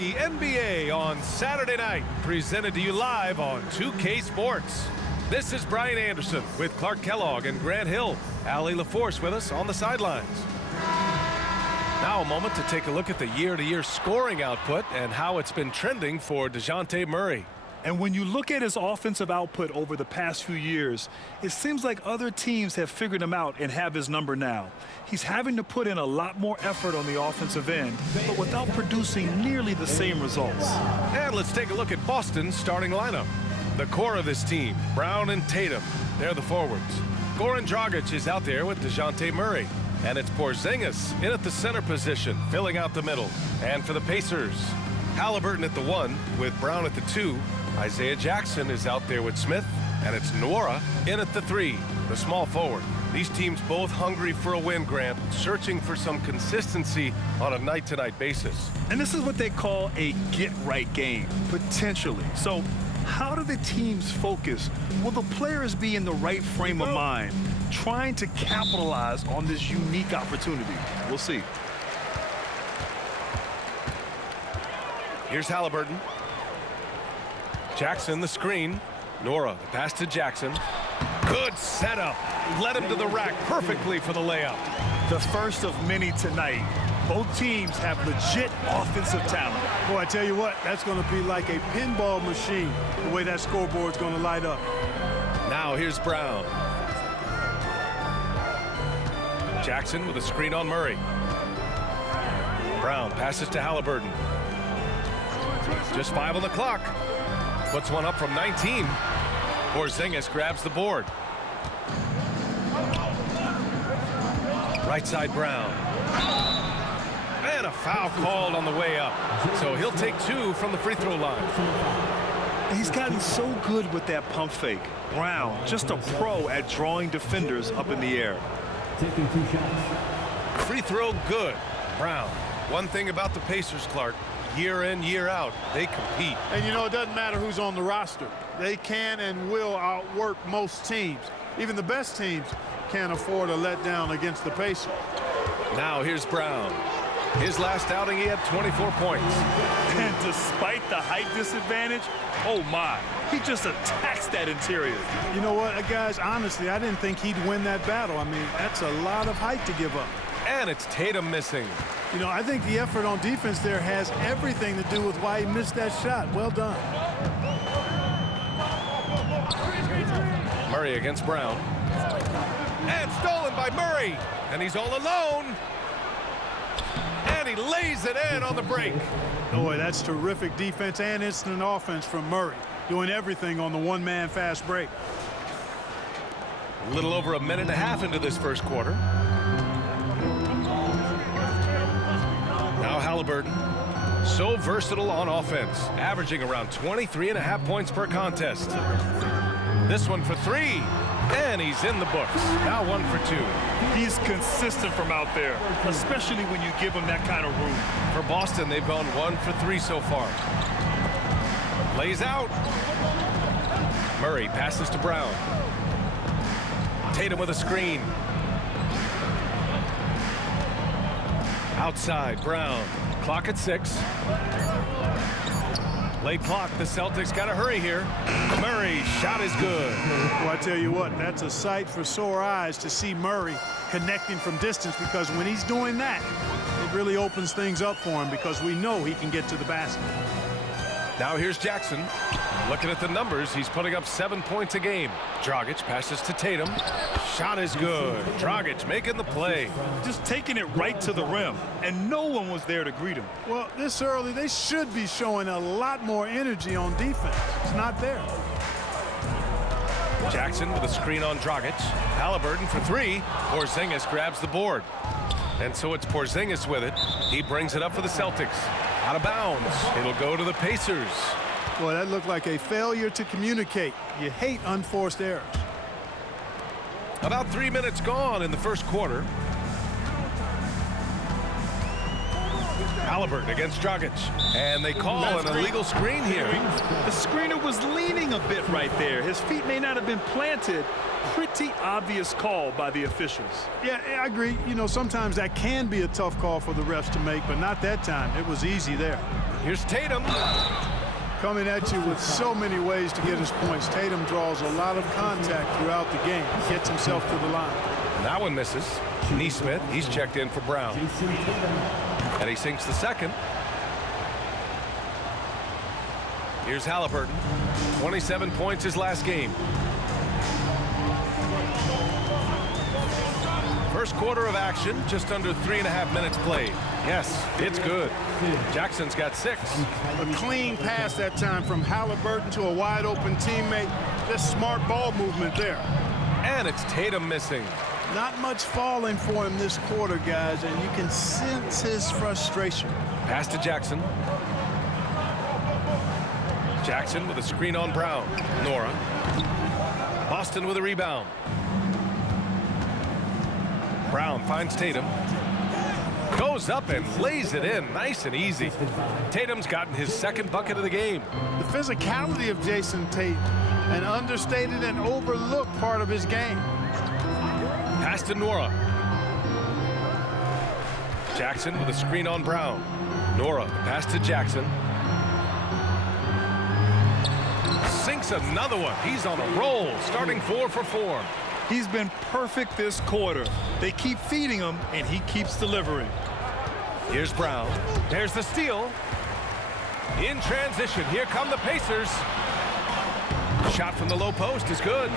The NBA on Saturday night, presented to you live on 2K Sports. This is Brian Anderson with Clark Kellogg and Grant Hill. Allie LaForce with us on the sidelines. Now a moment to take a look at the year-to-year scoring output and how it's been trending for DeJounte Murray. And when you look at his offensive output over the past few years, it seems like other teams have figured him out and have his number now. He's having to put in a lot more effort on the offensive end, but without producing nearly the same results. And let's take a look at Boston's starting lineup. The core of this team, Brown and Tatum, they're the forwards. Goran Dragic is out there with DeJounte Murray. And it's Porzingis in at the center position, filling out the middle. And for the Pacers, Halliburton at the 1 with Brown at the 2. Isaiah Jackson is out there with Smith, and it's Nwora in at the 3, the small forward. These teams both hungry for a win, Grant, searching for some consistency on a night-to-night basis. And this is what they call a get-right game, potentially. So how do the teams focus? Will the players be in the right frame of mind, trying to capitalize on this unique opportunity? We'll see. Here's Halliburton. Jackson, the screen. Nwora, the pass to Jackson. Good setup. Led him to the rack perfectly for the layup. The first of many tonight. Both teams have legit offensive talent. Boy, I tell you what, that's going to be like a pinball machine, the way that scoreboard's going to light up. Now here's Brown. Jackson with a screen on Murray. Brown passes to Halliburton. Just 5 on the clock. Puts one up from 19. Porzingis grabs the board. Right side Brown. And a foul called on the way up. So he'll take 2 from the free throw line. He's gotten so good with that pump fake. Brown, just a pro at drawing defenders up in the air. Free throw good. Brown. One thing about the Pacers, Clark, year in, year out, they compete. And you know, it doesn't matter who's on the roster. They can and will outwork most teams. Even the best teams can't afford a letdown against the Pacers. Now here's Brown. His last outing, he had 24 points. And despite the height disadvantage, oh my, he just attacks that interior. You know what, guys, honestly, I didn't think he'd win that battle. I mean, that's a lot of height to give up. And it's Tatum missing. You know, I think the effort on defense there has everything to do with why he missed that shot. Well done. Murray against Brown. And stolen by Murray. And he's all alone. And he lays it in on the break. Boy, that's terrific defense and instant offense from Murray, doing everything on the one-man fast break. A little over a minute and a half into this first quarter. Now Halliburton, so versatile on offense, averaging around 23.5 points per contest. This one for 3, and he's in the books. Now 1 for 2. He's consistent from out there, especially when you give him that kind of room. For Boston, they've gone 1 for 3 so far. Lays out. Murray passes to Brown. Tatum with a screen. Outside, Brown. Clock at 6. Late clock, the Celtics got to hurry here. Murray, shot is good. Well, I tell you what, that's a sight for sore eyes to see Murray connecting from distance, because when he's doing that, it really opens things up for him, because we know he can get to the basket. Now here's Jackson. Looking at the numbers, he's putting up 7 points a game. Dragic passes to Tatum. Shot is good. Dragic making the play. Just taking it right to the rim, and no one was there to greet him. Well, this early, they should be showing a lot more energy on defense. It's not there. Jackson with a screen on Dragic. Halliburton for 3. Porzingis grabs the board. And so it's Porzingis with it. He brings it up for the Celtics. Out of bounds. It'll go to the Pacers. Boy, that looked like a failure to communicate. You hate unforced errors. About 3 minutes gone in the first quarter. Halliburton against Dragic. And they call an illegal screen here. The screener was leaning a bit right there. His feet may not have been planted. Pretty obvious call by the officials. Yeah, I agree. You know, sometimes that can be a tough call for the refs to make, but not that time. It was easy there. Here's Tatum. Coming at you with so many ways to get his points. Tatum draws a lot of contact throughout the game. Gets himself to the line. That one misses. Neesmith, he's checked in for Brown. And he sinks the second. Here's Halliburton. 27 points his last game. First quarter of action, just under 3.5 minutes played. Yes, it's good. Jackson's got 6. A clean pass that time from Halliburton to a wide open teammate. Just smart ball movement there. And it's Tatum missing. Not much falling for him this quarter, guys, and you can sense his frustration. Pass to Jackson. Jackson with a screen on Brown. Nora. Boston with a rebound. Brown finds Tatum. Goes up and lays it in nice and easy. Tatum's gotten his second bucket of the game. The physicality of Jason Tate, an understated and overlooked part of his game. Pass to Nora. Jackson with a screen on Brown. Nora, pass to Jackson. Sinks another one. He's on a roll, starting 4 for 4. He's been perfect this quarter. They keep feeding him, and he keeps delivering. Here's Brown. There's the steal. In transition, here come the Pacers. Shot from the low post is good.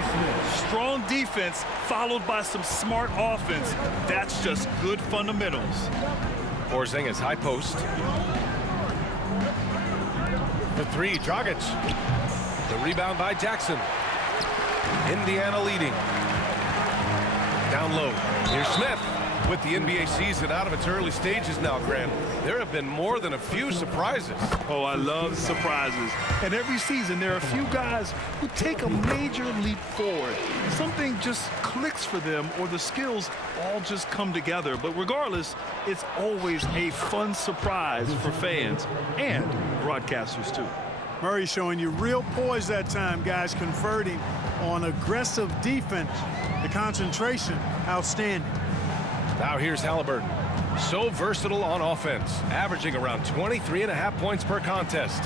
Strong defense followed by some smart offense. That's just good fundamentals. Porzingis high post. For 3, Dragic. The rebound by Jackson. Indiana leading. Down low. Here's Smith. With the NBA season out of its early stages now, Grant, there have been more than a few surprises. Oh, I love surprises. And every season, there are a few guys who take a major leap forward. Something just clicks for them, or the skills all just come together. But regardless, it's always a fun surprise for fans and broadcasters, too. Murray showing you real poise that time, guys, converting on aggressive defense. The concentration, outstanding. Now here's Halliburton. So versatile on offense, averaging around 23.5 points per contest.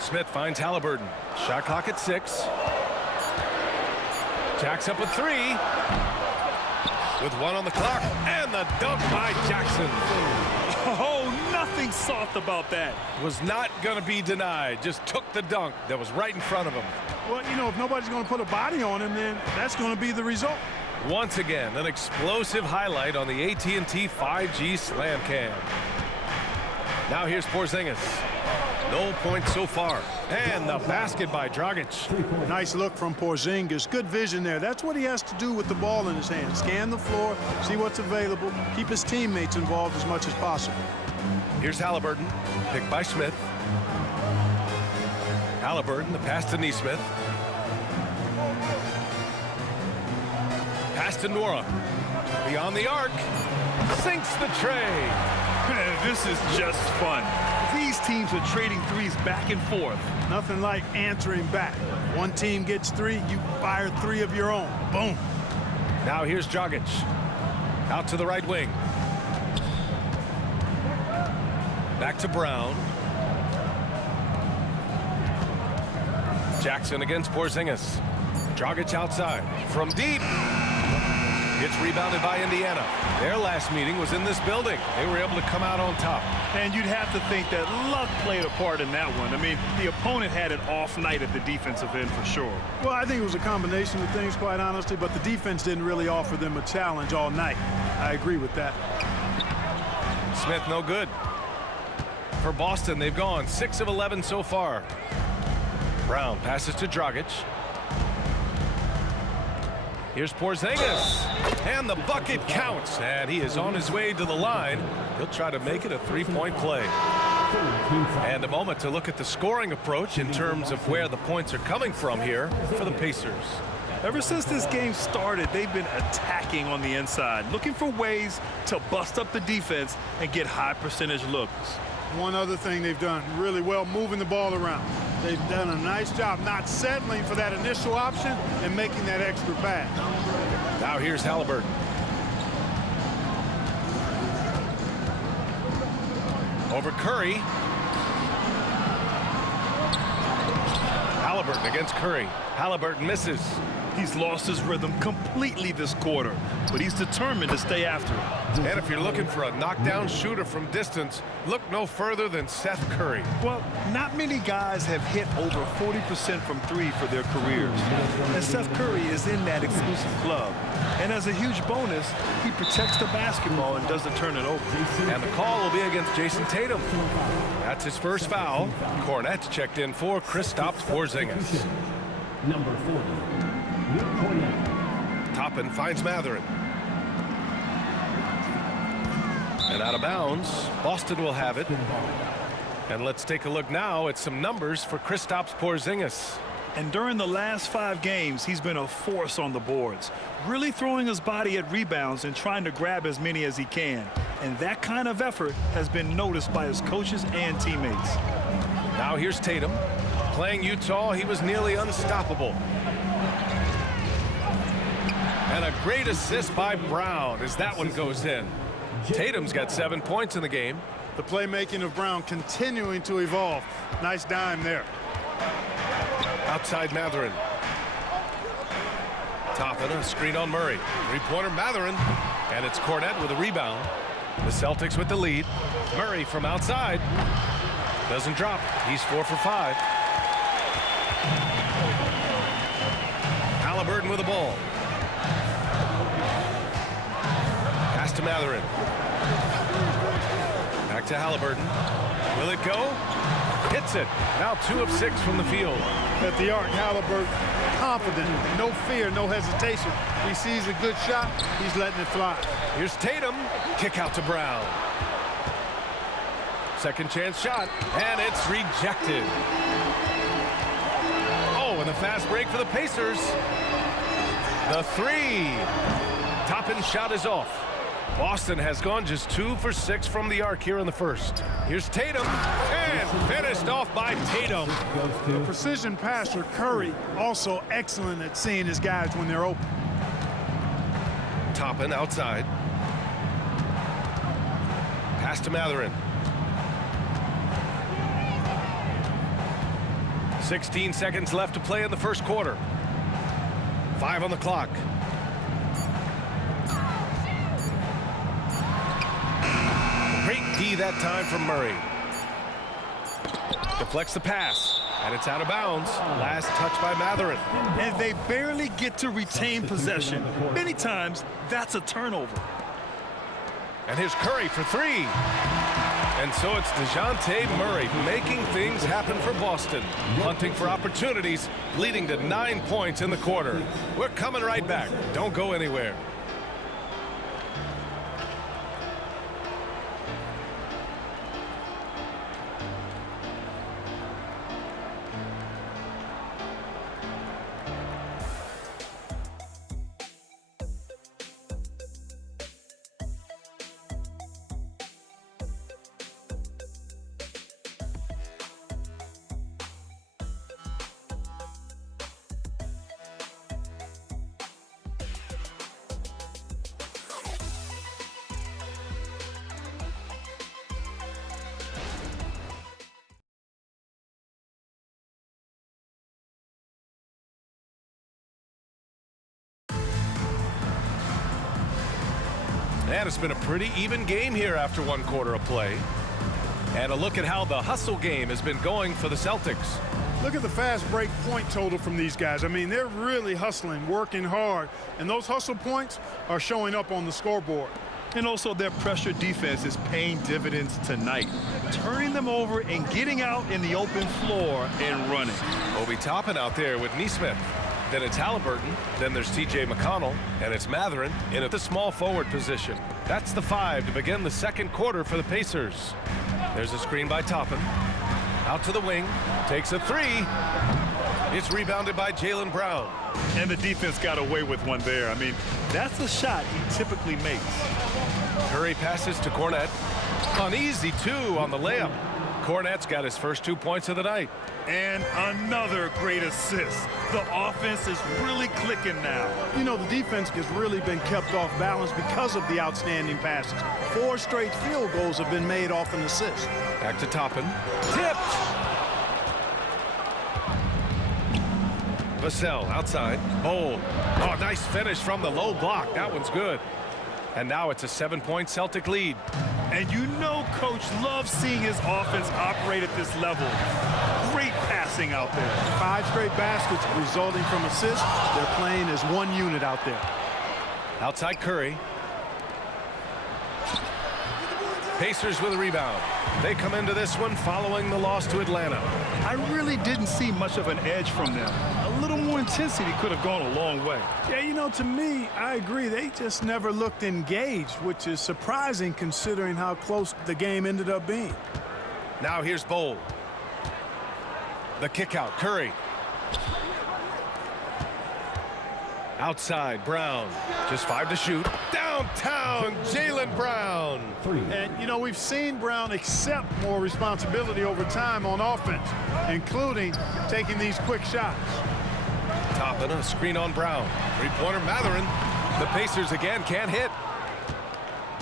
Smith finds Halliburton. Shot clock at 6. Jacks up with 3. With 1 on the clock, and the dunk by Jackson. Oh, nothing soft about that. Was not going to be denied. Just took the dunk that was right in front of him. Well, you know, if nobody's going to put a body on him, then that's going to be the result. Once again, an explosive highlight on the AT&T 5G Slam Cam. Now here's Porzingis. No points so far. And the basket by Dragic. Nice look from Porzingis. Good vision there. That's what he has to do with the ball in his hand. Scan the floor, see what's available, keep his teammates involved as much as possible. Here's Halliburton, picked by Smith. Halliburton, the pass to Neesmith. Pass to Nora. Beyond the arc. Sinks the tray. This is just fun. These teams are trading threes back and forth. Nothing like answering back. One team gets 3, you fire 3 of your own. Boom. Now here's Dragic. Out to the right wing. Back to Brown. Jackson against Porzingis. Dragic outside. From deep. It's rebounded by Indiana. Their last meeting was in this building. They were able to come out on top. And you'd have to think that luck played a part in that one. I mean, the opponent had an off night at the defensive end for sure. Well, I think it was a combination of things, quite honestly, but the defense didn't really offer them a challenge all night. I agree with that. Smith no good. For Boston, they've gone 6 of 11 so far. Brown passes to Dragic. Here's Porzingis. And the bucket counts. And he is on his way to the line. He'll try to make it a 3-point play. And a moment to look at the scoring approach in terms of where the points are coming from here for the Pacers. Ever since this game started, they've been attacking on the inside, looking for ways to bust up the defense and get high percentage looks. One other thing they've done really well, moving the ball around. They've done a nice job not settling for that initial option and making that extra pass. Now here's Halliburton. Over Curry. Halliburton against Curry. Halliburton misses. He's lost his rhythm completely this quarter, but he's determined to stay after it. And if you're looking for a knockdown shooter from distance, look no further than Seth Curry. Well, not many guys have hit over 40% from three for their careers. And Seth Curry is in that exclusive club. And as a huge bonus, he protects the basketball and doesn't turn it over. And the call will be against Jason Tatum. That's his first foul. Cornette checked in for Kristaps Porzingis. Number 40. Toppin finds Mathurin. And out of bounds, Boston will have it. And let's take a look now at some numbers for Kristaps Porzingis. And during the last 5 games, he's been a force on the boards, really throwing his body at rebounds and trying to grab as many as he can. And that kind of effort has been noticed by his coaches and teammates. Now here's Tatum. Playing Utah, he was nearly unstoppable. And a great assist by Brown as that one goes in. Tatum's got 7 points in the game. The playmaking of Brown continuing to evolve. Nice dime there. Outside Mathurin. Toppin, a screen on Murray. Three-pointer Mathurin. And it's Cornette with a rebound. The Celtics with the lead. Murray from outside. Doesn't drop. He's 4 for 5. Halliburton with the ball. Pass to Mathurin. Back to Halliburton. Will it go? Hits it. Now 2 of 6 from the field. At the arc, Halliburton confident, no fear, no hesitation. He sees a good shot, he's letting it fly. Here's Tatum. Kick out to Brown. Second chance shot, and it's rejected. Oh, and the fast break for the Pacers. The 3. Toppin's shot is off. Boston has gone just 2 for 6 from the arc here in the first. Here's Tatum, and finished off by Tatum. The precision passer, Curry, also excellent at seeing his guys when they're open. Toppin outside. Pass to Mathurin. 16 seconds left to play in the first quarter. 5 on the clock. Great D that time from Murray. Deflects the pass, and it's out of bounds. Last touch by Mathurin. And they barely get to retain possession. Many times, that's a turnover. And here's Curry for 3. And so it's DeJounte Murray making things happen for Boston. Hunting for opportunities, leading to 9 points in the quarter. We're coming right back. Don't go anywhere. And it's been a pretty even game here after 1 quarter of play. And a look at how the hustle game has been going for the Celtics. Look at the fast break point total from these guys. I mean, they're really hustling, working hard, and those hustle points are showing up on the scoreboard. And also their pressure defense is paying dividends tonight, turning them over and getting out in the open floor and running. Obi Toppin out there with Nesmith. Then it's Halliburton. Then there's T.J. McConnell. And it's Mathurin in at the small forward position. That's the 5 to begin the second quarter for the Pacers. There's a screen by Toppin. Out to the wing. Takes a 3. It's rebounded by Jaylen Brown. And the defense got away with one there. I mean, that's a shot he typically makes. Curry passes to Cornette. An easy two on the layup. Cornette's got his first 2 points of the night. And another great assist. The offense is really clicking now. You know, the defense has really been kept off balance because of the outstanding passes. 4 straight field goals have been made off an assist. Back to Toppin. Tipped! Vassell outside. Bold. Oh, nice finish from the low block. That one's good. And now it's a 7-point Celtic lead. And you know Coach loves seeing his offense operate at this level. Great passing out there. 5 straight baskets resulting from assists. They're playing as one unit out there. Outside Curry. Pacers with a rebound. They come into this one following the loss to Atlanta. I really didn't see much of an edge from them. A little more intensity could have gone a long way. Yeah, you know, to me, I agree. They just never looked engaged, which is surprising considering how close the game ended up being. Now here's Bowl. The kick out. Curry. Outside, Brown. Just 5 to shoot. Downtown, Jaylen Brown. And, you know, we've seen Brown accept more responsibility over time on offense, including taking these quick shots. Toppin, a screen on Brown. Three-pointer, Matherin. The Pacers again can't hit.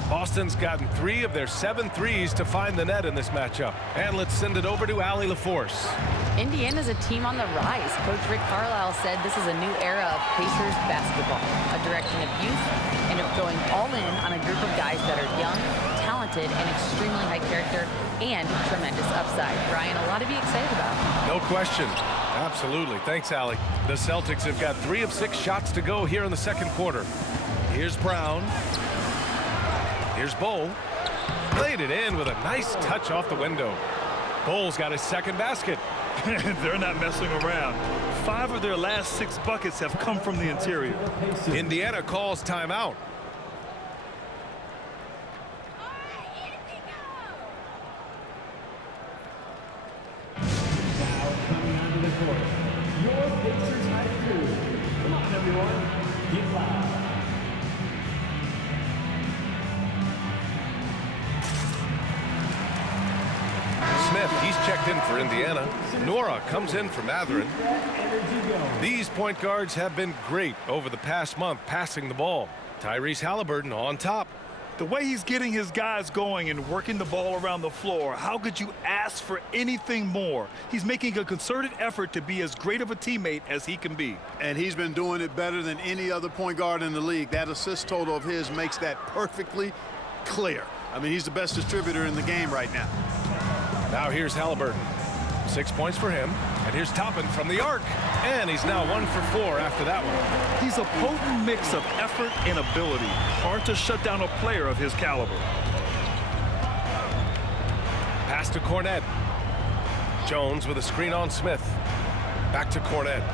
Boston's gotten 3 of their 7 threes to find the net in this matchup. And let's send it over to Allie LaForce. Indiana's a team on the rise. Coach Rick Carlisle said this is a new era of Pacers basketball, a direction of youth and of going all in on a group of guys that are young, talented, and extremely high character and tremendous upside. Brian, a lot to be excited about. No question. Absolutely. Thanks, Allie. The Celtics have got 3 of 6 shots to go here in the second quarter. Here's Brown. Here's Bowl. Laid it in with a nice touch off the window. Bowl's got his second basket. They're not messing around. 5 of their last 6 buckets have come from the interior. Indiana calls timeout. Now coming onto the court, your Pacers high crew. Come on, everyone. Get loud. Smith, he's checked in for Indiana. Nora comes in for Matherin. These point guards have been great over the past month passing the ball. Tyrese Halliburton on top. The way he's getting his guys going and working the ball around the floor, how could you ask for anything more? He's making a concerted effort to be as great of a teammate as he can be. And he's been doing it better than any other point guard in the league. That assist total of his makes that perfectly clear. I mean, he's the best distributor in the game right now. Now here's Halliburton. 6 points for him. And here's Toppin from the arc. And he's now 1 for 4 after that one. He's a potent mix of effort and ability. Hard to shut down a player of his caliber. Pass to Cornette. Jones with a screen on Smith. Back to Cornette.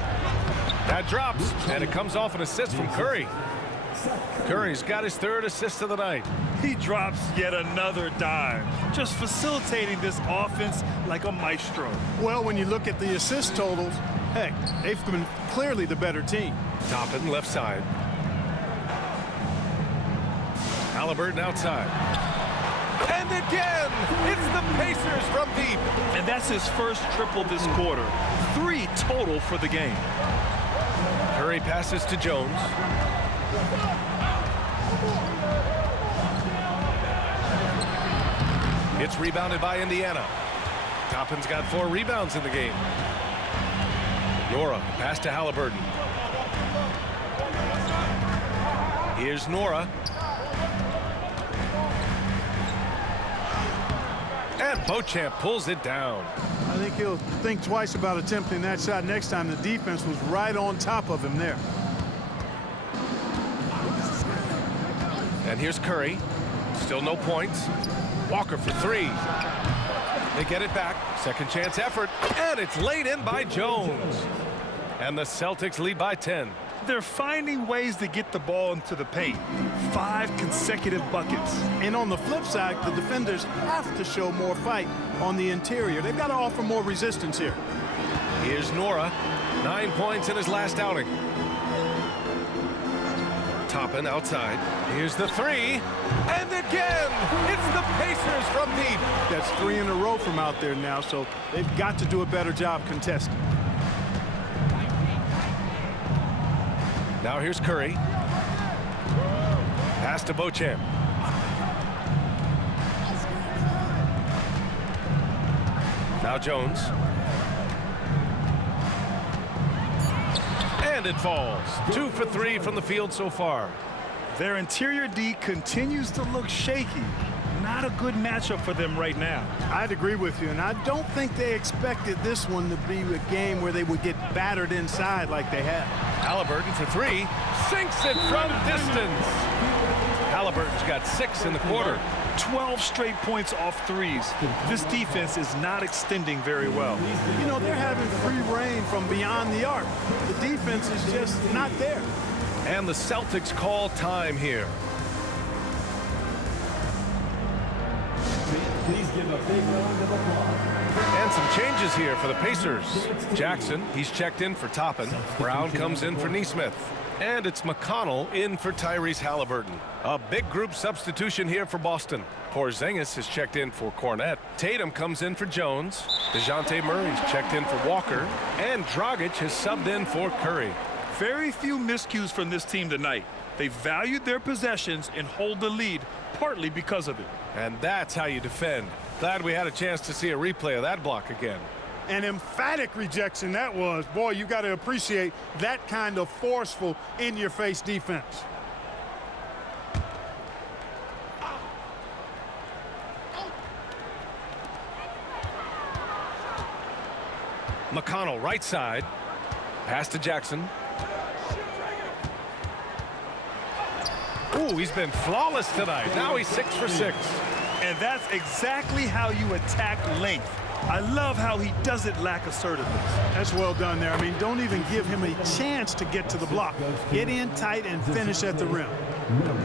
That drops. And it comes off an assist from Curry. Curry's got his 3rd assist of the night. He drops yet another dime, just facilitating this offense like a maestro. Well, when you look at the assist totals, heck, they've been clearly the better team. Toppin left side. Halliburton outside. And again, it's the Pacers from deep. And that's his first triple this quarter. 3 total for the game. Curry passes to Jones. It's rebounded by Indiana. Toppin's got 4 rebounds in the game. Nora, pass to Halliburton. Here's Nora. And Beauchamp pulls it down. I think he'll think twice about attempting that shot next time. The defense was right on top of him there. And here's Curry. Still no points. Walker for 3. They get it back. Second chance effort. And it's laid in by Jones. And the Celtics lead by 10. They're finding ways to get the ball into the paint. 5 consecutive buckets. And on the flip side, the defenders have to show more fight on the interior. They've got to offer more resistance here. Here's Nora. 9 points in his last outing. Toppin outside. Here's the three. And again, it's the Pacers from deep. That's 3 in a row from out there now, so they've got to do a better job contesting. Now here's Curry. Pass to Beauchamp. Now Jones. And it falls. 2 for 3 from the field so far. Their interior D continues to look shaky. Not a good matchup for them right now. I'd agree with you, and I don't think they expected this one to be a game where they would get battered inside like they have. Halliburton for 3. Sinks it from distance. Halliburton's got 6 in the quarter. 12 straight points off threes. This defense is not extending very well. You know, they're having free reign from beyond the arc. The defense is just not there. And the Celtics call time here. Please give a big round of applause. And some changes here for the Pacers. Jackson, he's checked in for Toppin. Brown comes in for Nesmith. And it's McConnell in for Tyrese Halliburton. A big group substitution here for Boston. Porzingis has checked in for Cornette. Tatum comes in for Jones. DeJounte Murray's checked in for Walker. And Dragic has subbed in for Curry. Very few miscues from this team tonight. They valued their possessions and hold the lead, partly because of it. And that's how you defend. Glad we had a chance to see a replay of that block again. An emphatic rejection that was. Boy, you got to appreciate that kind of forceful, in-your-face defense. McConnell right side. Pass to Jackson. Ooh, he's been flawless tonight. Now he's 6 for 6. And that's exactly how you attack length. I love how he doesn't lack assertiveness. That's well done there. I mean, don't even give him a chance to get to the block. Get in tight and finish at the rim.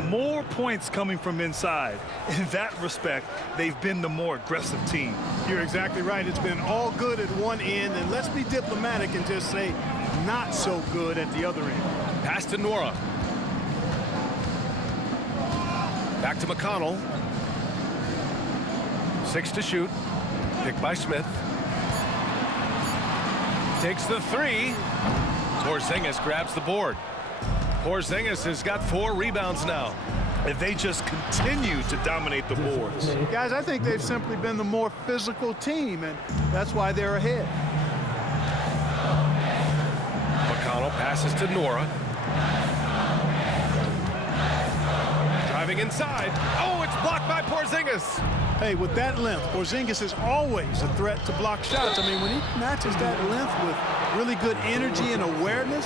More points coming from inside. In that respect, they've been the more aggressive team. You're exactly right. It's been all good at one end, and let's be diplomatic and just say not so good at the other end. Pass to Nora. Back to McConnell. 6 to shoot. Picked by Smith. Takes the three. Porzingis grabs the board. Porzingis has got 4 rebounds now. And they just continue to dominate the boards. Guys, I think they've simply been the more physical team, and that's why they're ahead. McConnell passes to Nora. Driving inside. Oh, it's blocked by Porzingis. Hey, with that length, Porzingis is always a threat to block shots. I mean, when he matches that length with really good energy and awareness,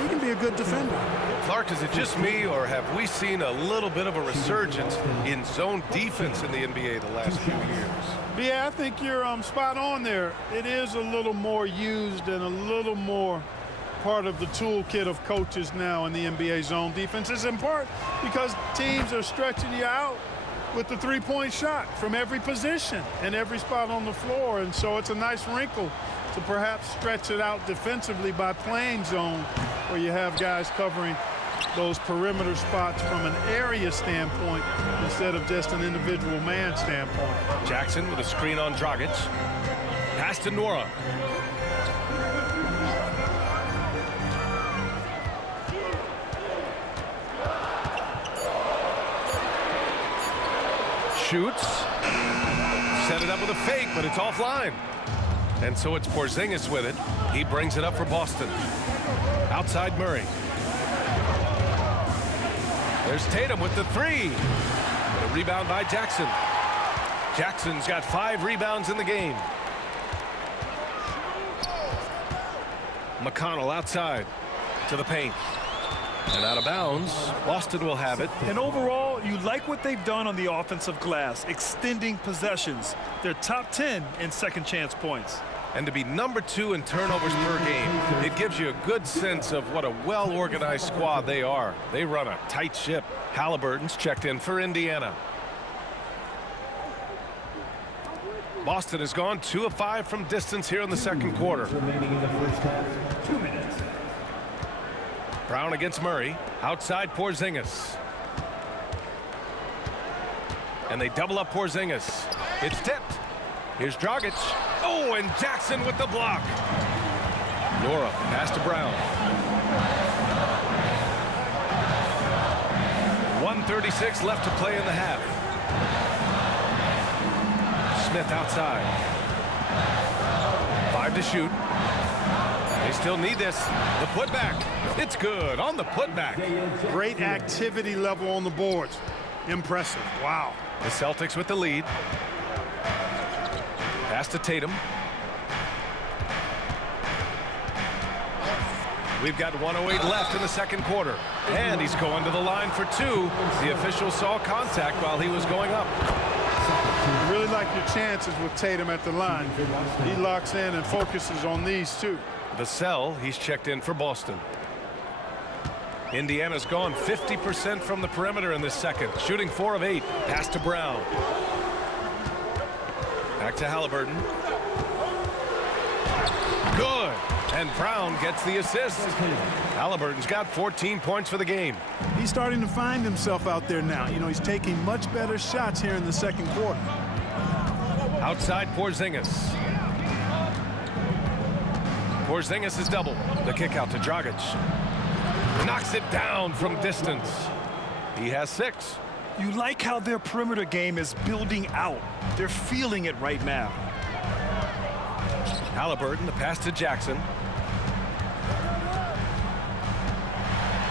he can be a good defender. Clark, is it just me, or have we seen a little bit of a resurgence in zone defense in the NBA the last few years? Yeah, I think you're spot on there. It is a little more used and a little more part of the toolkit of coaches now in the NBA zone defense. Is in part because teams are stretching you out with the three-point shot from every position and every spot on the floor. And so it's a nice wrinkle to perhaps stretch it out defensively by playing zone, where you have guys covering those perimeter spots from an area standpoint instead of just an individual man standpoint. Jackson with a screen on Dragic. Pass to Nora. Shoots. Set it up with a fake, but it's offline. And so it's Porzingis with it. He brings it up for Boston. Outside Murray. There's Tatum with the three. The rebound by Jackson. Jackson's got 5 rebounds in the game. McConnell outside to the paint. And out of bounds. Boston will have it. And overall, you like what they've done on the offensive glass, extending possessions. They're top 10 in second chance points. And to be number 2 in turnovers per game, it gives you a good sense of what a well-organized squad they are. They run a tight ship. Halliburton's checked in for Indiana. Boston has gone 2 of 5 from distance here in the second quarter. Remaining in the first half, 2 minutes. Brown against Murray. Outside Porzingis. And they double up Porzingis. It's tipped. Here's Dragic. Oh, and Jackson with the block. Nora pass to Brown. 1:36 left to play in the half. Smith outside. 5 to shoot. They still need this. The putback. It's good on the putback. Great activity level on the boards. Impressive. Wow. The Celtics with the lead. Pass to Tatum. We've got 1:08 left in the second quarter. And he's going to the line for 2. The official saw contact while he was going up. You really like your chances with Tatum at the line. He locks in and focuses on these two. Vassell, he's checked in for Boston. Indiana's gone 50% from the perimeter in this second, shooting 4 of 8. Pass to Brown. Back to Halliburton. Good. And Brown gets the assist. Halliburton's got 14 points for the game. He's starting to find himself out there now. You know, he's taking much better shots here in the second quarter. Outside Porzingis. Porzingis is double. The kick out to Dragic. Knocks it down from distance. He has 6. You like how their perimeter game is building out. They're feeling it right now. Halliburton, the pass to Jackson.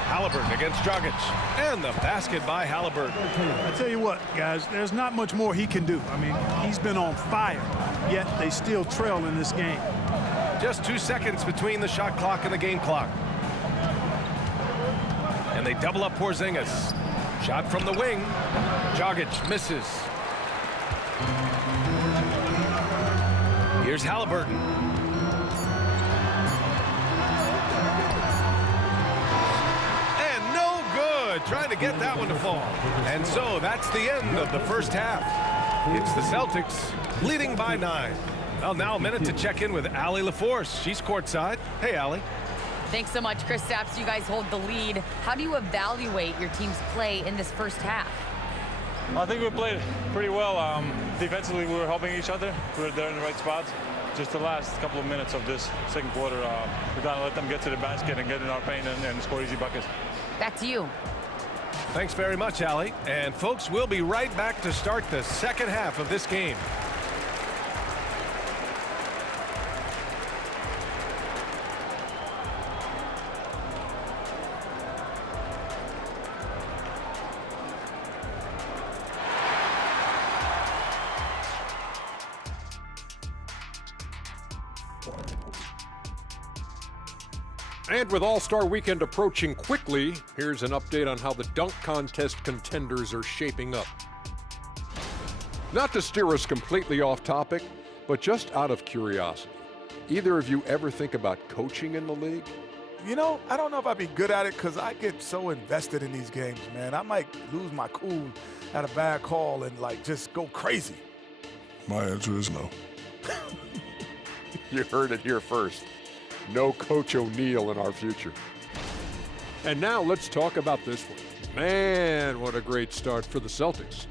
Halliburton against Dragic. And the basket by Halliburton. I tell you what, guys, there's not much more he can do. I mean, he's been on fire, yet they still trail in this game. Just 2 seconds between the shot clock and the game clock. And they double up Porzingis. Shot from the wing. Dragic misses. Here's Halliburton. And no good. Trying to get that one to fall. And so that's the end of the first half. It's the Celtics leading by 9. Well, now a minute to check in with Allie LaForce. She's courtside. Hey, Allie. Thanks so much, Chris Stapps. You guys hold the lead. How do you evaluate your team's play in this first half? I think we played pretty well. Defensively, we were helping each other. We were there in the right spots. Just the last couple of minutes of this second quarter, we got to let them get to the basket and get in our paint and score easy buckets. Back to you. Thanks very much, Allie. And folks, we'll be right back to start the second half of this game. And with All-Star Weekend approaching quickly, here's an update on how the dunk contest contenders are shaping up. Not to steer us completely off topic, but just out of curiosity, either of you ever think about coaching in the league? You know, I don't know if I'd be good at it because I get so invested in these games, man. I might lose my cool at a bad call and, like, just go crazy. My answer is no. You heard it here first. No Coach O'Neal in our future. And now let's talk about this one. Man, what a great start for the Celtics.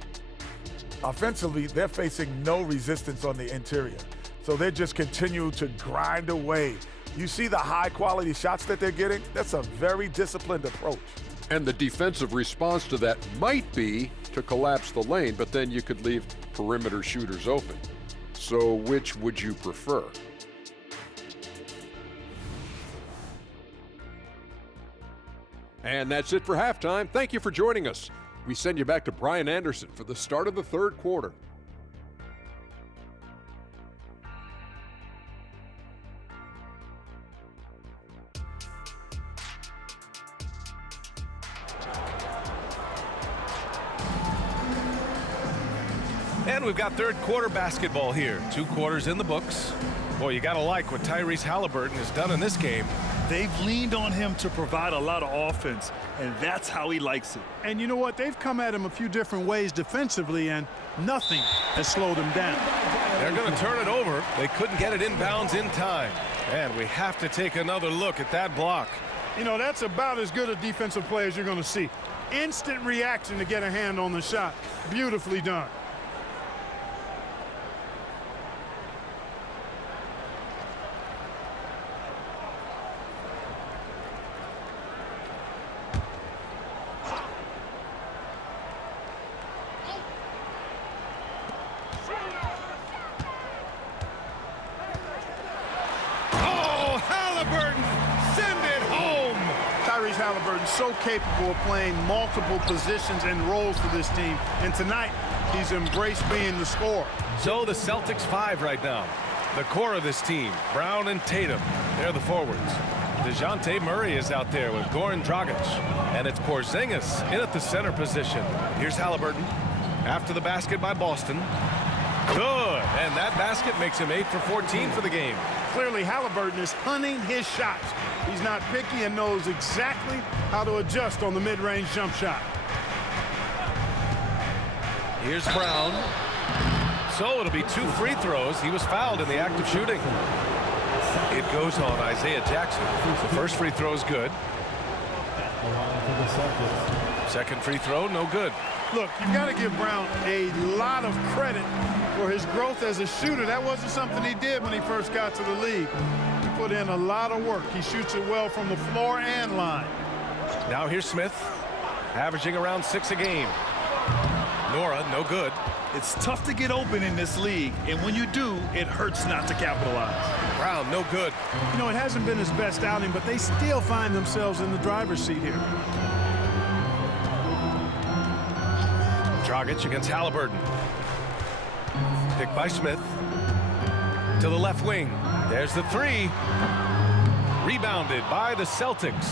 Offensively, they're facing no resistance on the interior. So they just continue to grind away. You see the high-quality shots that they're getting? That's a very disciplined approach. And the defensive response to that might be to collapse the lane, but then you could leave perimeter shooters open. So which would you prefer? And that's it for halftime. Thank you for joining us. We send you back to Brian Anderson for the start of the third quarter. And we've got third quarter basketball here. 2 quarters in the books. Boy, you got to like what Tyrese Halliburton has done in this game. They've leaned on him to provide a lot of offense, and that's how he likes it. And you know what? They've come at him a few different ways defensively, and nothing has slowed him down. They're going to turn it over. They couldn't get it inbounds in time. And we have to take another look at that block. You know, that's about as good a defensive play as you're going to see. Instant reaction to get a hand on the shot. Beautifully done. So capable of playing multiple positions and roles for this team, and tonight he's embraced being the scorer. So the Celtics 5 right now. The core of this team, Brown and Tatum, they're the forwards. DeJounte Murray is out there with Goran Dragic, and it's Porzingis in at the center position. Here's Halliburton after the basket by Boston. Good, and that basket makes him 8 for 14 for the game. Clearly Halliburton is hunting his shots. He's not picky and knows exactly how to adjust on the mid-range jump shot. Here's Brown. So it'll be 2 free throws. He was fouled in the act of shooting. It goes on Isaiah Jackson. The first free throw is good. Second free throw, no good. Look, you've got to give Brown a lot of credit for his growth as a shooter. That wasn't something he did when he first got to the league. He put in a lot of work. He shoots it well from the floor and line. Now here's Smith, averaging around 6 a game. Nora, no good. It's tough to get open in this league, and when you do, it hurts not to capitalize. Brown, no good. You know, it hasn't been his best outing, but they still find themselves in the driver's seat here. Dragic against Halliburton. Picked by Smith. To the left wing. There's the 3. Rebounded by the Celtics.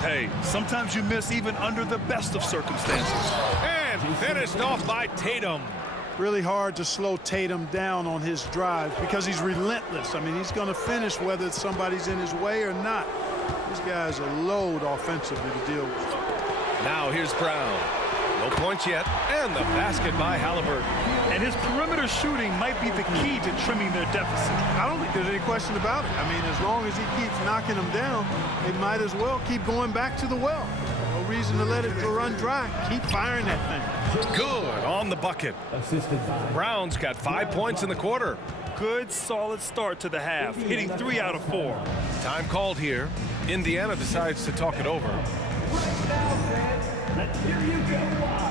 Hey, sometimes you miss even under the best of circumstances. And finished off by Tatum. Really hard to slow Tatum down on his drive because he's relentless. I mean, he's going to finish whether somebody's in his way or not. This guy's a load offensively to deal with. Now here's Brown. No points yet, and the basket by Halliburton. And his perimeter shooting might be the key to trimming their deficit. I don't think there's any question about it. I mean, as long as he keeps knocking them down, they might as well keep going back to the well. No reason to let it run dry. Keep firing that thing. Good on the bucket. Brown's got 5 points in the quarter. Good, solid start to the half, hitting 3 out of 4. Time called here. Indiana decides to talk it over. Right now, fans, let's hear you go wild.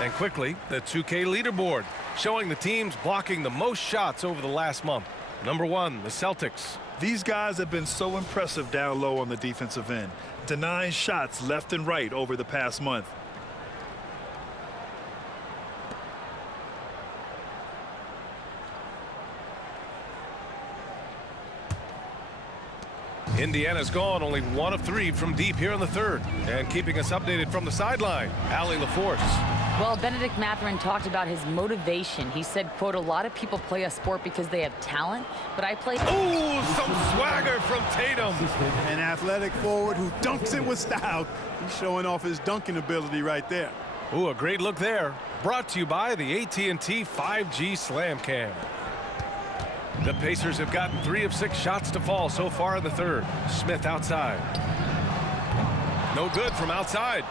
And quickly, the 2K leaderboard, showing the teams blocking the most shots over the last month. Number 1, the Celtics. These guys have been so impressive down low on the defensive end, denying shots left and right over the past month. Indiana's gone only 1 of 3 from deep here in the third. And keeping us updated from the sideline, Allie LaForce. Well, Benedict Mathurin talked about his motivation. He said, quote, a lot of people play a sport because they have talent, but I play... Ooh, some swagger from Tatum. An athletic forward who dunks it with style. He's showing off his dunking ability right there. Ooh, a great look there. Brought to you by the AT&T 5G Slam Cam. The Pacers have gotten 3 of 6 shots to fall so far in the third. Smith outside. No good from outside.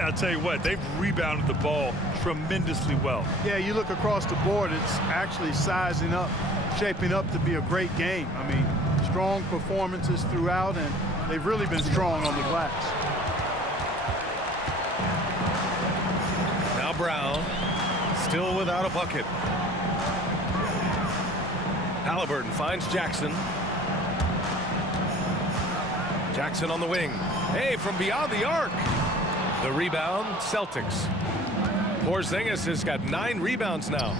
I'll tell you what, they've rebounded the ball tremendously well. Yeah, you look across the board, it's actually sizing up, shaping up to be a great game. I mean, strong performances throughout, and they've really been strong on the glass. Now Brown, still without a bucket. Halliburton finds Jackson. Jackson on the wing. Hey, from beyond the arc. The rebound, Celtics. Porzingis has got 9 rebounds now.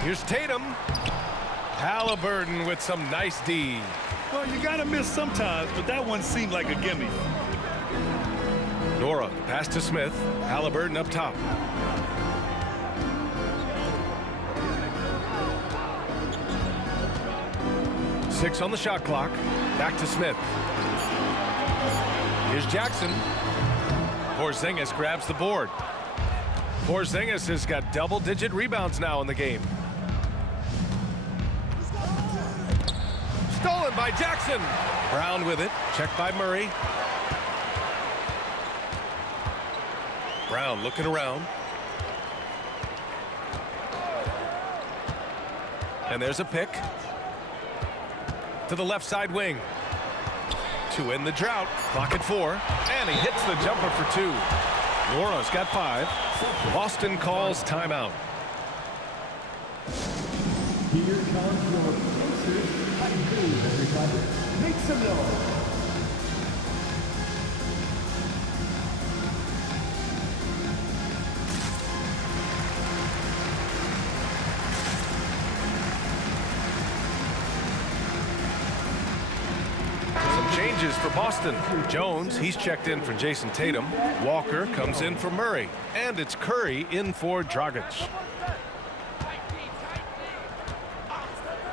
Here's Tatum. Halliburton with some nice D. Well, you got to miss sometimes, but that one seemed like a gimme. Nora, pass to Smith. Halliburton up top. Six on the shot clock. Back to Smith. Here's Jackson. Porzingis grabs the board. Porzingis has got double-digit rebounds now in the game. Stolen by Jackson. Brown with it. Checked by Murray. Brown looking around. And there's a pick. To the left side wing. To end the drought. Clock at 4. And he hits the jumper for 2. Nora's got 5. Boston calls timeout. Here comes your Pacers. How do you do, everybody? Make some noise. Changes for Boston. Jones, he's checked in for Jason Tatum. Walker comes in for Murray. And it's Curry in for Dragic.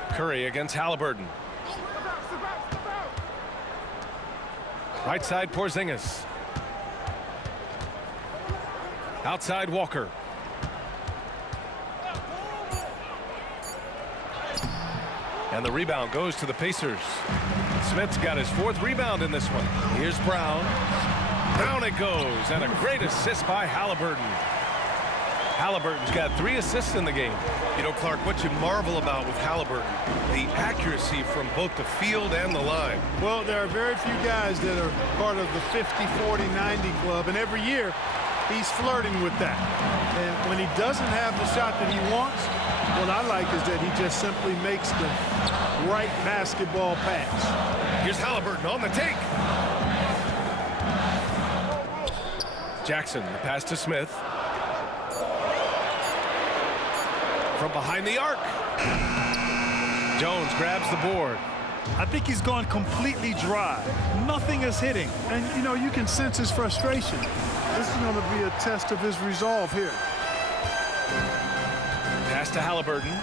Curry against Halliburton. Right side Porzingis. Outside Walker. And the rebound goes to the Pacers. Smith's got his 4th rebound in this one. Here's Brown. Down it goes. And a great assist by Halliburton. Halliburton's got 3 assists in the game. You know, Clark, what you marvel about with Halliburton, the accuracy from both the field and the line. Well, there are very few guys that are part of the 50-40-90 club, and every year he's flirting with that. And when he doesn't have the shot that he wants, what I like is that he just simply makes the right basketball pass. Here's Halliburton on the take. Jackson, the pass to Smith. From behind the arc. Jones grabs the board. I think he's gone completely dry. Nothing is hitting. And, you know, you can sense his frustration. This is going to be a test of his resolve here. Pass to Halliburton.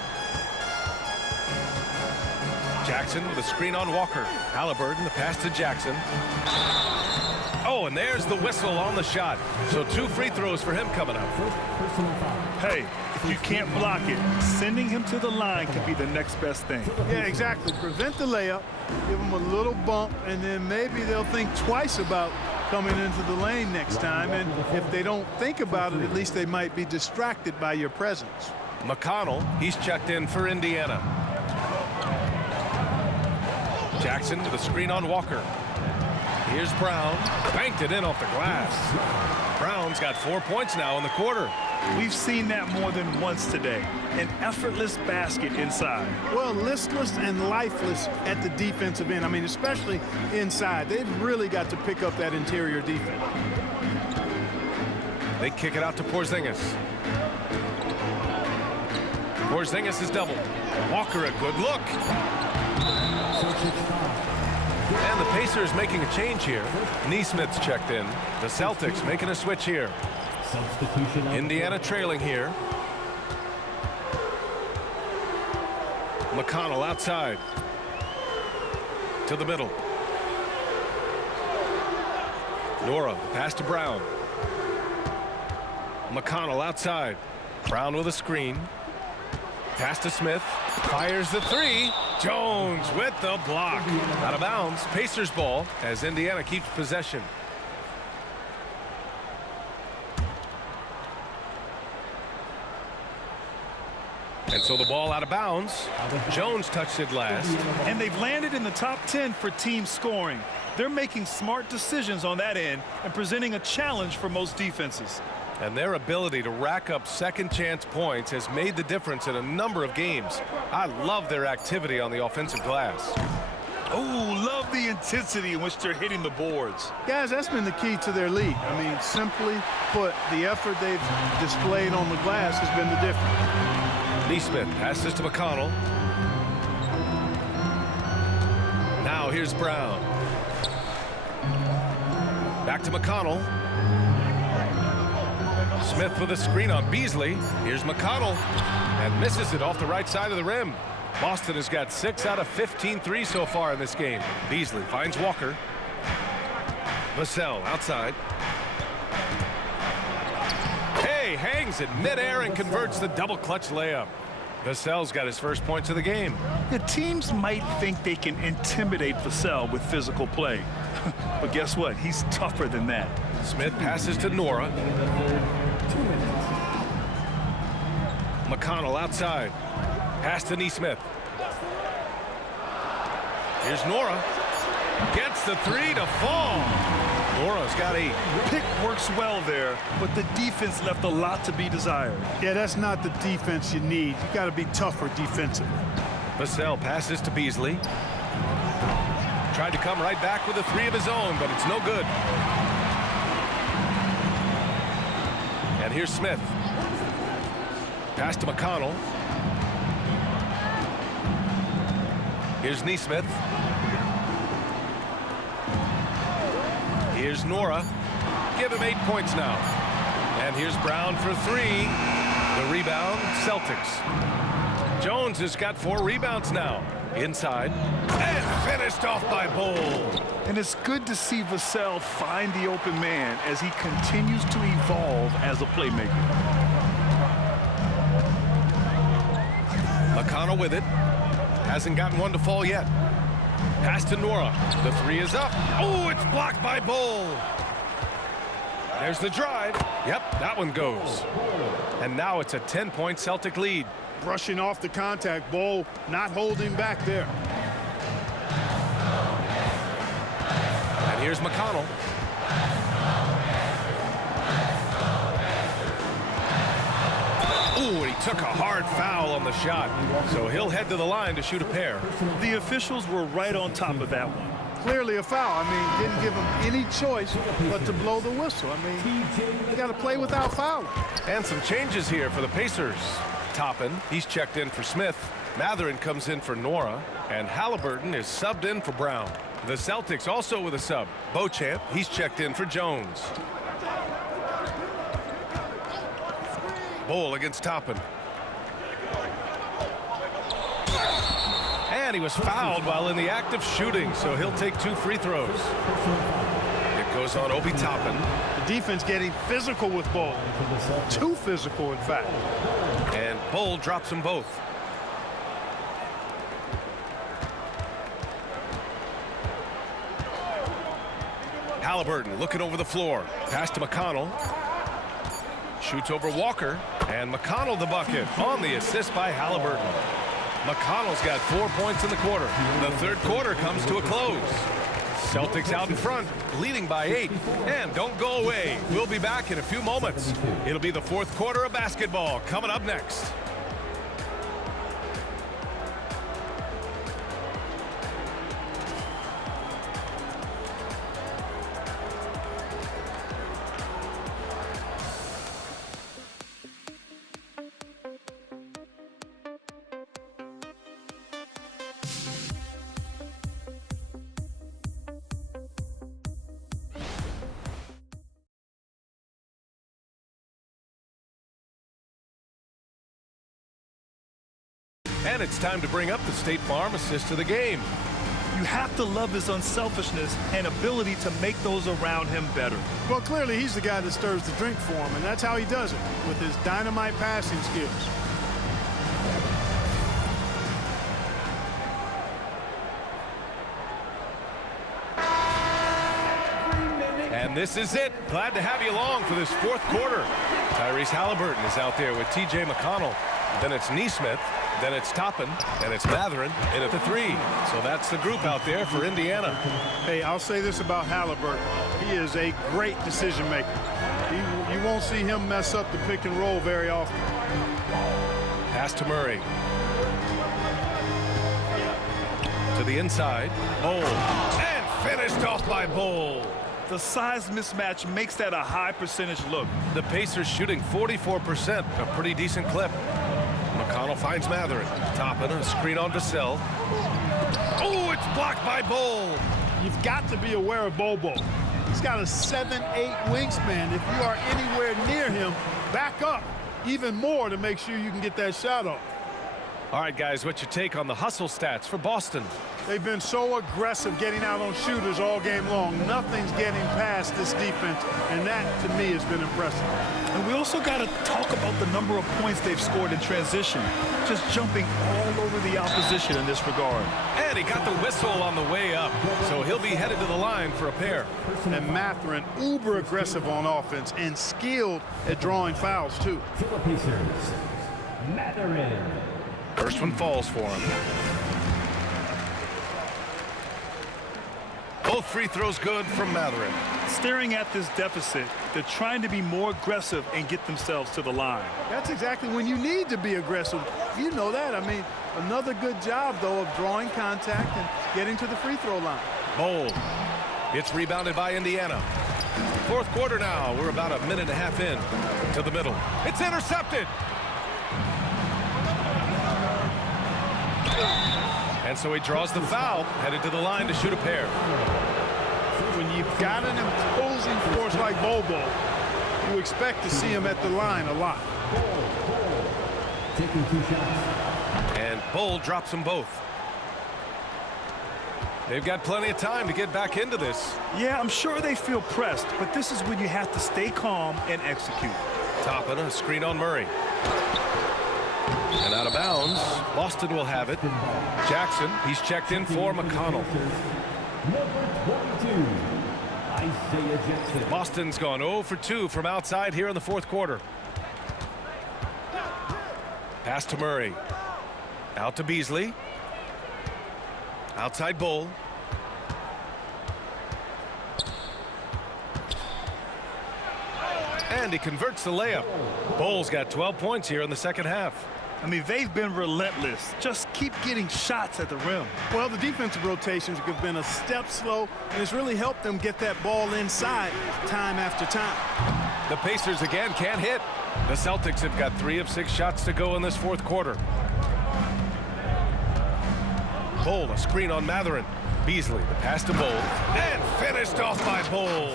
Jackson with a screen on Walker. Halliburton, the pass to Jackson. Oh, and there's the whistle on the shot. So 2 free throws for him coming up. Hey, if you can't block it, sending him to the line could be the next best thing. Yeah, exactly. Prevent the layup, give them a little bump, and then maybe they'll think twice about coming into the lane next time. And if they don't think about it, at least they might be distracted by your presence. McConnell, he's checked in for Indiana. Jackson with a screen on Walker. Here's Brown. Banked it in off the glass. Brown's got 4 points now in the quarter. We've seen that more than once today. An effortless basket inside. Well, listless and lifeless at the defensive end. I mean, especially inside. They've really got to pick up that interior defense. They kick it out to Porzingis. Porzingis is doubled. Walker a good look. And the Pacers making a change here. Neesmith's checked in. The Celtics making a switch here. Indiana trailing here. McConnell outside. To the middle. Nora, pass to Brown. McConnell outside. Brown with a screen. Pass to Smith. Fires the 3. Jones with the block. Out of bounds. Pacers ball as Indiana keeps possession. And so the ball out of bounds. Jones touched it last. And they've landed in the top 10 for team scoring. They're making smart decisions on that end and presenting a challenge for most defenses. And their ability to rack up second chance points has made the difference in a number of games. I love their activity on the offensive glass. Oh, love the intensity in which they're hitting the boards. Guys, that's been the key to their lead. I mean, simply put, the effort they've displayed on the glass has been the difference. Neesmith passes to McConnell. Now here's Brown. Back to McConnell. Smith with a screen on Beasley. Here's McConnell. And misses it off the right side of the rim. Boston has got 6 out of 15 threes so far in this game. Beasley finds Walker. Vassell outside. Hey, hangs in midair and converts the double clutch layup. Vassell's got his first points of the game. The teams might think they can intimidate Vassell with physical play. But guess what? He's tougher than that. Smith passes to Nora. McConnell outside. Pass to Neesmith. Here's Nora. Gets the three to fall. Nora's got 8. Pick works well there, but the defense left a lot to be desired. Yeah, that's not the defense you need. You got to be tougher defensively. Vassell passes to Beasley. Tried to come right back with a 3 of his own, but it's no good. And here's Smith. Pass to McConnell. Here's Neesmith. Here's Nora. Give him 8 points now. And here's Brown for 3. The rebound, Celtics. Jones has got 4 rebounds now. Inside. And finished off by Bull. And it's good to see Vassell find the open man as he continues to evolve as a playmaker. McConnell with it. Hasn't gotten one to fall yet. Pass to Nora. The 3 is up. Oh, it's blocked by Bull. There's the drive. Yep, that one goes. And now it's a 10-point Celtic lead. Brushing off the contact. Bull not holding back there. And here's McConnell. Ooh, he took a hard foul on the shot. So he'll head to the line to shoot a pair. The officials were right on top of that one. Clearly a foul. I mean, didn't give him any choice but to blow the whistle. I mean, you got to play without fouling. And some changes here for the Pacers. Toppin, he's checked in for Smith. Matherin comes in for Nora. And Halliburton is subbed in for Brown. The Celtics also with a sub. Beauchamp, he's checked in for Jones. Bull against Toppin. And he was fouled while in the act of shooting, so he'll take 2 free throws. It goes on Obi Toppin. The defense getting physical with Bull. Too physical, in fact. And Bull drops them both. Halliburton looking over the floor. Pass to McConnell. Shoots over Walker. And McConnell the bucket on the assist by Halliburton. McConnell's got 4 points in the quarter. The third quarter comes to a close. Celtics out in front, leading by 8. And don't go away. We'll be back in a few moments. It'll be the fourth quarter of basketball coming up next. And it's time to bring up the State Farm assist to the game. You have to love his unselfishness and ability to make those around him better. Well, clearly he's the guy that stirs the drink for him, and that's how he does it, with his dynamite passing skills. And this is it. Glad to have you along for this fourth quarter. Tyrese Halliburton is out there with T.J. McConnell. Then it's Neesmith. Then it's Toppin, and it's Matherin in at the 3. So that's the group out there for Indiana. Hey, I'll say this about Halliburton. He is a great decision maker. He You won't see him mess up the pick and roll very often. Pass to Murray. To the inside. Bol. And finished off by Bol. The size mismatch makes that a high percentage look. The Pacers shooting 44%, a pretty decent clip. McConnell finds Matherin. Toppin, a screen on Vassell. Oh, it's blocked by Bol. You've got to be aware of Bobo. He's got a 7'8" wingspan. If you are anywhere near him, back up even more to make sure you can get that shot off. All right, guys, what's your take on the hustle stats for Boston? They've been so aggressive getting out on shooters all game long. Nothing's getting past this defense, and that, to me, has been impressive. And we also got to talk about the number of points they've scored in transition, just jumping all over the opposition in this regard. And he got the whistle on the way up, so he'll be headed to the line for a pair. And Matherin, uber aggressive on offense and skilled at drawing fouls, too. Pacers, Matherin. First one falls for him. Both free throws good from Matherin. Staring at this deficit, they're trying to be more aggressive and get themselves to the line. That's exactly when you need to be aggressive. You know that. I mean, another good job, though, of drawing contact and getting to the free throw line. Bol. It's rebounded by Indiana. Fourth quarter now. We're about a minute and a half in to the middle. It's intercepted. And so he draws the foul, headed to the line to shoot a pair. When you've got an imposing force like Bobo, you expect to see him at the line a lot. Taking 2 shots. And Bol drops them both. They've got plenty of time to get back into this. Yeah, I'm sure they feel pressed, but this is when you have to stay calm and execute. Toppin, a screen on Murray. And out of bounds, Boston will have it. Jackson, he's checked in for McConnell. Number 22, Isaiah Jackson. Boston's gone 0 for 2 from outside here in the fourth quarter. Pass to Murray. Out to Beasley. Outside Bol. And he converts the layup. Bol's got 12 points here in the second half. I mean, they've been relentless. Just keep getting shots at the rim. Well, the defensive rotations have been a step slow, and it's really helped them get that ball inside time after time. The Pacers again can't hit. The Celtics have got 3 of 6 shots to go in this fourth quarter. Bol, a screen on Matherin. Beasley, the pass to Bol, and finished off by Bol.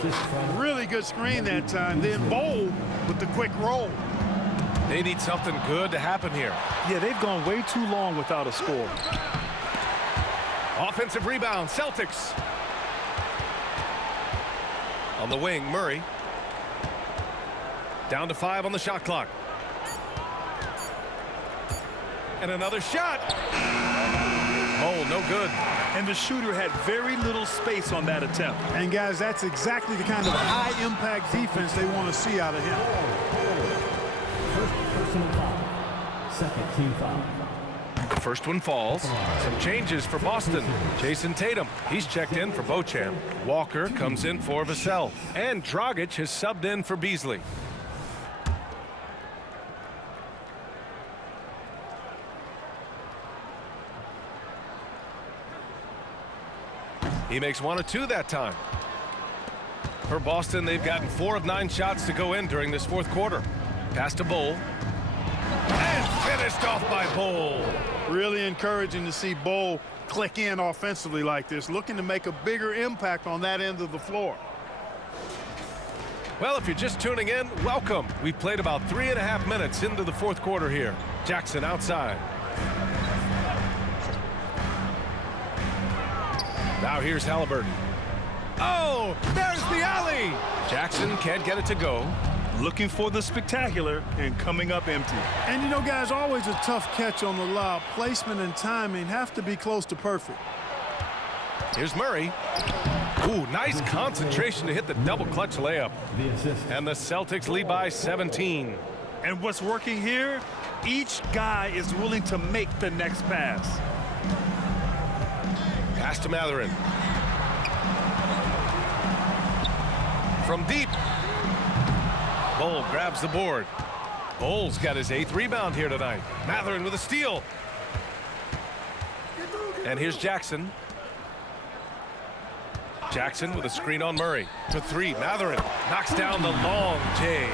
Really good screen that time. Then Bol with the quick roll. They need something good to happen here. Yeah, they've gone way too long without a score. Offensive rebound, Celtics. On the wing, Murray. Down to 5 on the shot clock. And another shot. Oh, no good. And the shooter had very little space on that attempt. And guys, that's exactly the kind of high-impact defense they want to see out of him. First personal foul. Second team foul. The first one falls. Some changes for Boston. Jason Tatum, he's checked in for Beauchamp. Walker comes in for Vassell. And Dragic has subbed in for Beasley. He makes 1 of 2 that time. For Boston, they've gotten 4 of 9 shots to go in during this fourth quarter. Pass to Bol. And finished off by Bol. Really encouraging to see Bol click in offensively like this, looking to make a bigger impact on that end of the floor. Well, if you're just tuning in, welcome. We've played about 3.5 minutes into the fourth quarter here. Jackson outside. Now here's Halliburton. Oh, there's the alley. Jackson can't get it to go. Looking for the spectacular and coming up empty. And you know, guys, always a tough catch on the lob. Placement and timing have to be close to perfect. Here's Murray. Ooh, nice concentration to hit the double clutch layup. And the Celtics lead by 17. And what's working here? Each guy is willing to make the next pass. Pass to Matherin. From deep. Bull grabs the board. Bull's got his 8th rebound here tonight. Mathurin with a steal. And here's Jackson. Jackson with a screen on Murray. To 3. Mathurin knocks down the long J.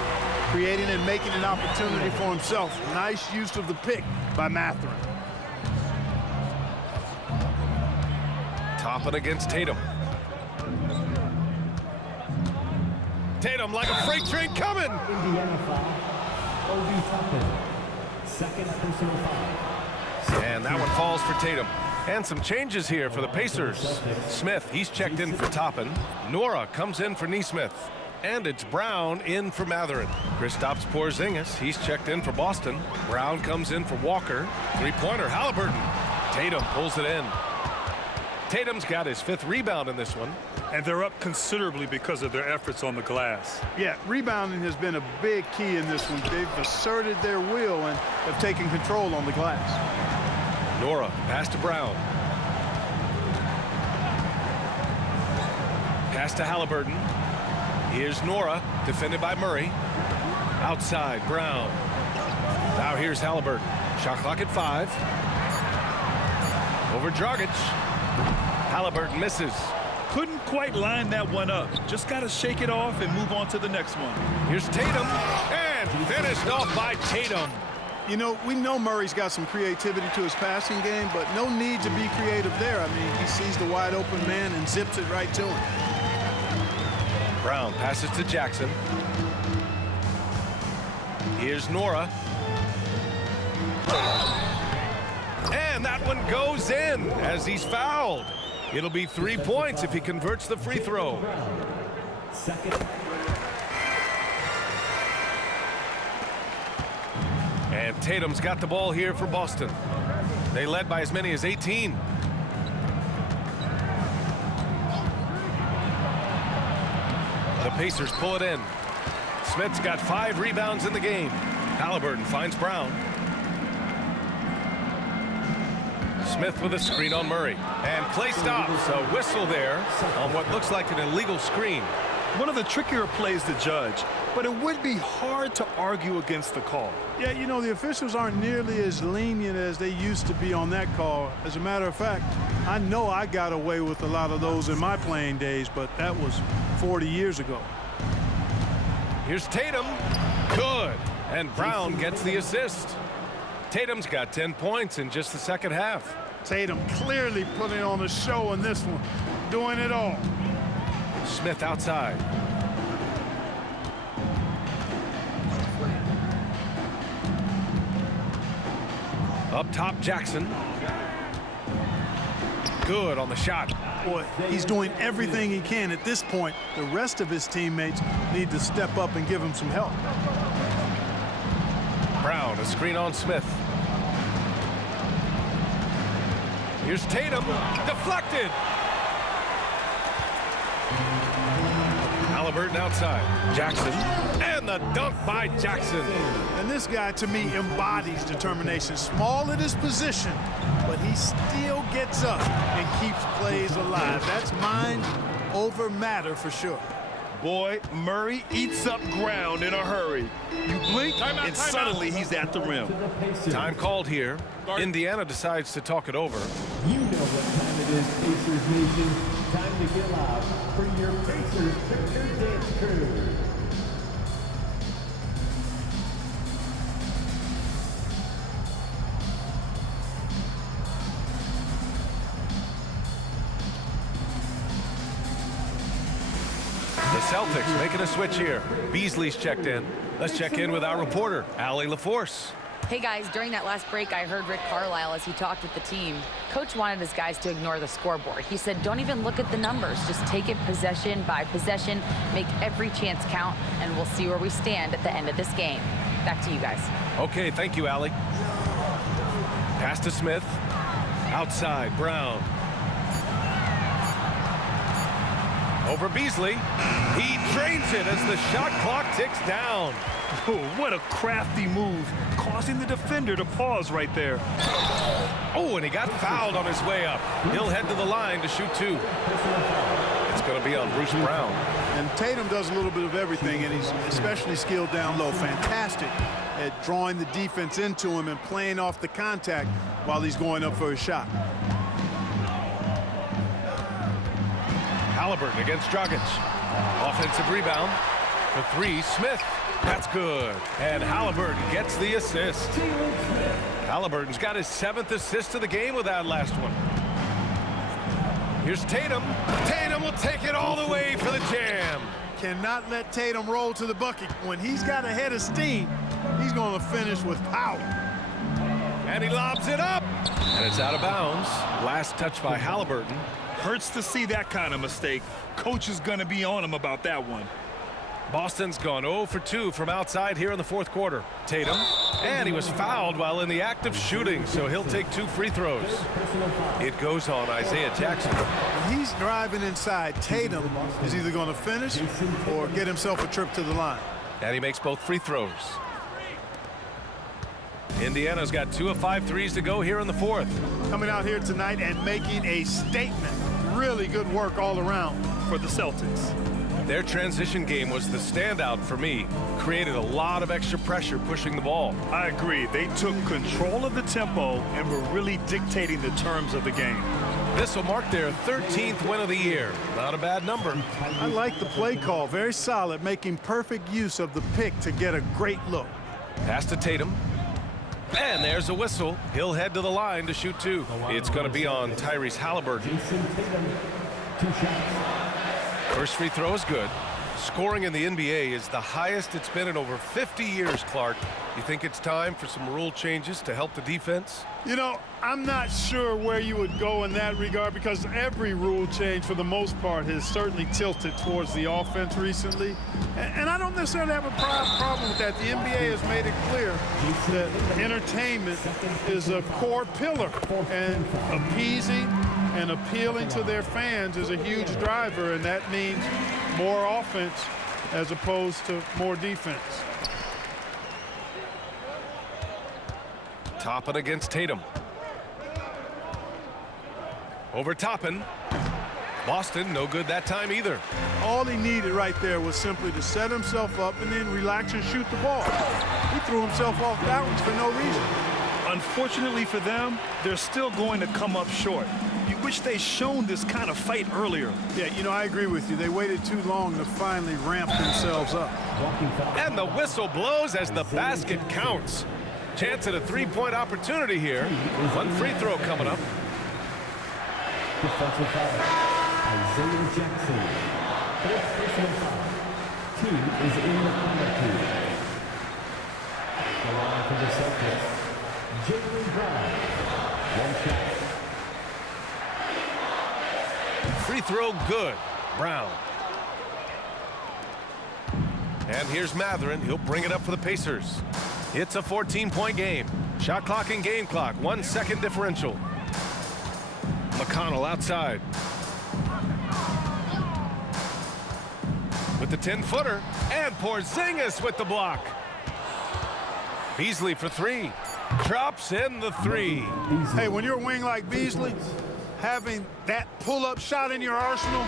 Creating and making an opportunity for himself. Nice use of the pick by Mathurin. Toppin against Tatum. Tatum like a freight train coming. Indiana foul. Obi Toppin. Second personal foul. And that one falls for Tatum. And some changes here for the Pacers. Smith, he's checked in for Toppin. Nora comes in for Nesmith. And it's Brown in for Mathurin. Kristaps Porzingis, he's checked in for Boston. Brown comes in for Walker. 3-pointer, Halliburton. Tatum pulls it in. Tatum's got his 5th rebound in this one. And they're up considerably because of their efforts on the glass. Yeah, rebounding has been a big key in this one. They've asserted their will and have taken control on the glass. Nora, pass to Brown. Pass to Halliburton. Here's Nora, defended by Murray. Outside, Brown. Now here's Halliburton. Shot clock at 5. Over Dragic. Halliburton misses. Couldn't quite line that one up. Just got to shake it off and move on to the next one. Here's Tatum. And finished off by Tatum. You know, we know Murray's got some creativity to his passing game, but no need to be creative there. I mean, he sees the wide open man and zips it right to him. Brown passes to Jackson. Here's Nora. And that one goes in as he's fouled. It'll be 3 points if he converts the free throw. Second. And Tatum's got the ball here for Boston. They led by as many as 18. The Pacers pull it in. Smith's got 5 rebounds in the game. Halliburton finds Brown. Smith with a screen on Murray. And play stops. A whistle there on what looks like an illegal screen. One of the trickier plays to judge, but it would be hard to argue against the call. Yeah, you know, the officials aren't nearly as lenient as they used to be on that call. As a matter of fact, I know I got away with a lot of those in my playing days, but that was 40 years ago. Here's Tatum. Good. And Brown gets the assist. Tatum's got 10 points in just the second half. Tatum clearly putting on a show in this one, doing it all. Smith outside. Up top, Jackson. Good on the shot. Boy, he's doing everything he can at this point. The rest of his teammates need to step up and give him some help. Brown, a screen on Smith. Here's Tatum, deflected. Halliburton outside. Jackson, and the dunk by Jackson. And this guy, to me, embodies determination. Small at his position, but he still gets up and keeps plays alive. That's mind over matter for sure. Boy, Murray eats up ground in a hurry. You blink, and suddenly he's at the rim. Time called here. Indiana decides to talk it over. You know what time it is, Pacers Nation. Time to get loud for your Pacers Picture Dance Crew. The Celtics making a switch here. Beasley's checked in. Let's check in with our reporter, Allie LaForce. Hey guys, during that last break, I heard Rick Carlisle as he talked with the team. Coach wanted his guys to ignore the scoreboard. He said, don't even look at the numbers. Just take it possession by possession, make every chance count, and we'll see where we stand at the end of this game. Back to you guys. Okay, thank you, Allie. Pass to Smith. Outside, Brown. Over Beasley. He drains it as the shot clock ticks down. Oh, what a crafty move, causing the defender to pause right there. Oh, and he got fouled on his way up. He'll head to the line to shoot 2. It's going to be on Bruce Brown. And Tatum does a little bit of everything, and he's especially skilled down low. Fantastic at drawing the defense into him and playing off the contact while he's going up for a shot. Halliburton against Dragic. Offensive rebound for three. Smith. That's good. And Halliburton gets the assist. Halliburton's got his 7th assist of the game with that last one. Here's Tatum. Tatum will take it all the way for the jam. Cannot let Tatum roll to the bucket. When he's got a head of steam, he's going to finish with power. And he lobs it up. And it's out of bounds. Last touch by Halliburton. Hurts to see that kind of mistake. Coach is going to be on him about that one. Boston's gone 0 for 2 from outside here in the 4th quarter. Tatum, and he was fouled while in the act of shooting, so he'll take 2 free throws. It goes on Isaiah Jackson. When he's driving inside, Tatum is either going to finish or get himself a trip to the line. And he makes both free throws. Indiana's got 2 of 5 threes to go here in the 4th. Coming out here tonight and making a statement. Really good work all around for the Celtics. Their transition game was the standout for me. Created a lot of extra pressure pushing the ball. I agree. They took control of the tempo and were really dictating the terms of the game. This will mark their 13th win of the year. Not a bad number. I like the play call. Very solid, making perfect use of the pick to get a great look. Pass to Tatum. And there's a whistle. He'll head to the line to shoot 2. It's going to be on Tyrese Halliburton. First free throw is good. Scoring in the NBA is the highest it's been in over 50 years, Clark. You think it's time for some rule changes to help the defense? You know, I'm not sure where you would go in that regard because every rule change for the most part has certainly tilted towards the offense recently. And I don't necessarily have a problem with that. The NBA has made it clear that entertainment is a core pillar, and appeasing and appealing to their fans is a huge driver, and that means more offense as opposed to more defense. Toppin against Tatum. Over Toppin. Boston, no good that time either. All he needed right there was simply to set himself up and then relax and shoot the ball. He threw himself off balance for no reason. Unfortunately for them, they're still going to come up short. You wish they'd shown this kind of fight earlier. Yeah, you know, I agree with you. They waited too long to finally ramp themselves up. And the whistle blows as the basket counts. Chance at a 3-point opportunity here. One free throw coming up. Defensive foul. Isaiah Jackson. Fourth personal foul. Team is in the penalty. The line for the Celtics. Jaylen Brown. One shot. Free throw good. Brown. And here's Mathurin. He'll bring it up for the Pacers. It's a 14-point game. Shot clock and game clock. 1 second differential. McConnell outside. With the 10-footer. And Porzingis with the block. Beasley for 3. Drops in the 3. Hey, when you're a wing like Beasley, having that pull-up shot in your arsenal,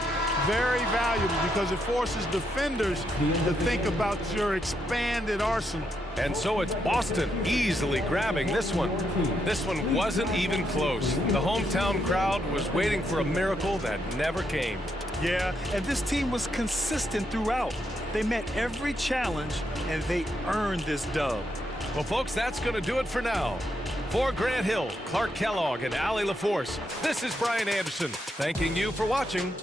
very valuable because it forces defenders to think about your expanded arsenal. And so it's Boston easily grabbing this one. This one wasn't even close. The hometown crowd was waiting for a miracle that never came. Yeah, and this team was consistent throughout. They met every challenge, and they earned this dub. Well, folks, that's going to do it for now. For Grant Hill, Clark Kellogg, and Allie LaForce, this is Brian Anderson thanking you for watching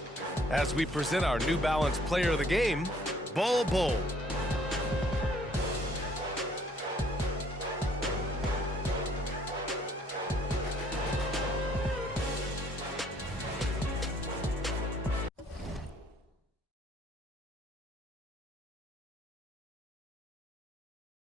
as we present our New Balance Player of the Game, Bol Bol.